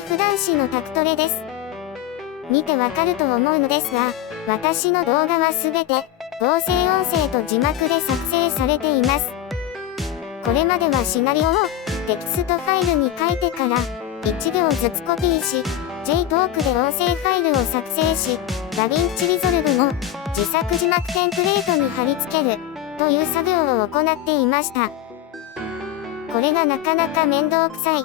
的普段子のタクトレです。見てわかると思うのですが、私の動画はすべて合成音声と字幕で作成されています。これまではシナリオをテキストファイルに書いてから1行ずつコピーし、JTalk で音声ファイルを作成し、DaVinci Resolve の自作字幕テンプレートに貼り付けるという作業を行っていました。これがなかなか面倒くさい。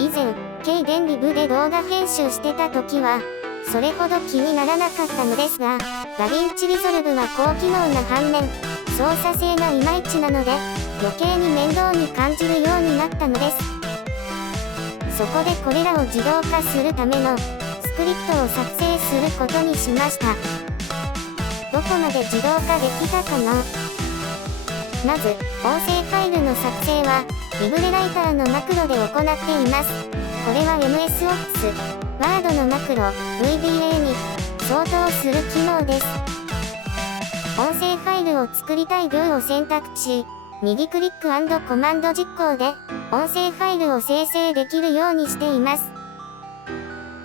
以前、K 電リブで動画編集してた時は、それほど気にならなかったのですが、DaVinci Resolve は高機能な反面、操作性がいまいちなので、余計に面倒に感じるようになったのです。そこでこれらを自動化するためのスクリプトを作成することにしました。どこまで自動化できたかな？まず、音声ファイルの作成は、リブレライターのマクロで行っています。これは MS Office、Word のマクロ、VBA に相当する機能です。音声ファイルを作りたい行を選択し、右クリック&コマンド実行で、音声ファイルを生成できるようにしています。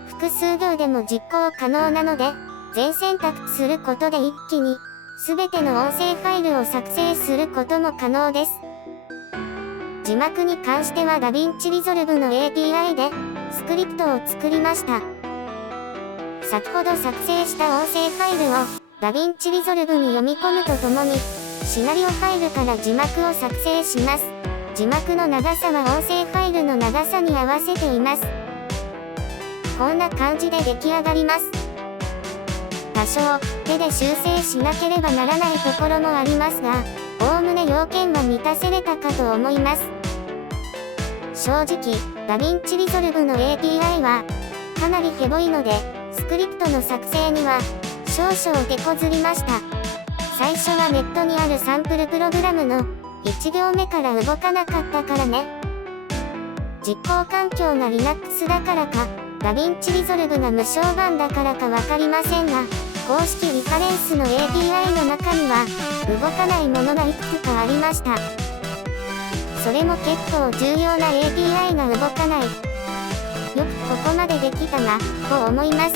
複数行でも実行可能なので、全選択することで一気に、すべての音声ファイルを作成することも可能です。字幕に関しては DaVinci Resolve の API でスクリプトを作りました。先ほど作成した音声ファイルを DaVinci Resolve に読み込むとともに、シナリオファイルから字幕を作成します。字幕の長さは音声ファイルの長さに合わせています。こんな感じで出来上がります。多少、手で修正しなければならないところもありますが、おおむね要件は満たせれたかと思います。正直、DaVinci Resolve の API は、かなりヘボいので、スクリプトの作成には、少々手こずりました。最初はネットにあるサンプルプログラムの、1行目から動かなかったからね。実行環境が Linux だからか、DaVinci Resolve が無償版だからかわかりませんが、公式リファレンスの API の中には、動かないものがいくつかありました。それも結構重要な API が動かない。よくここまでできたな、と思います。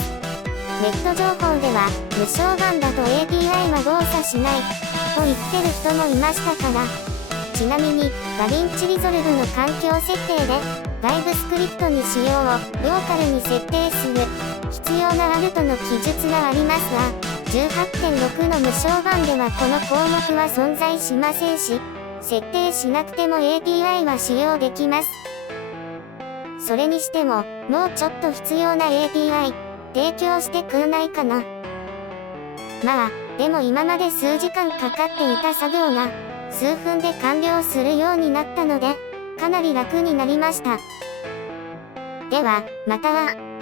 ネット情報では、無償版だと API は動作しない、と言ってる人もいましたから。ちなみに、DaVinci Resolve の環境設定で、外部スクリプトに仕様をローカルに設定する必要があるとの記述がありますが、18.6 の無償版ではこの項目は存在しませんし、設定しなくても API は使用できます。それにしても、もうちょっと必要な API、提供してくんないかな。まあ、でも今まで数時間かかっていた作業が、数分で完了するようになったので、かなり楽になりました。では、また。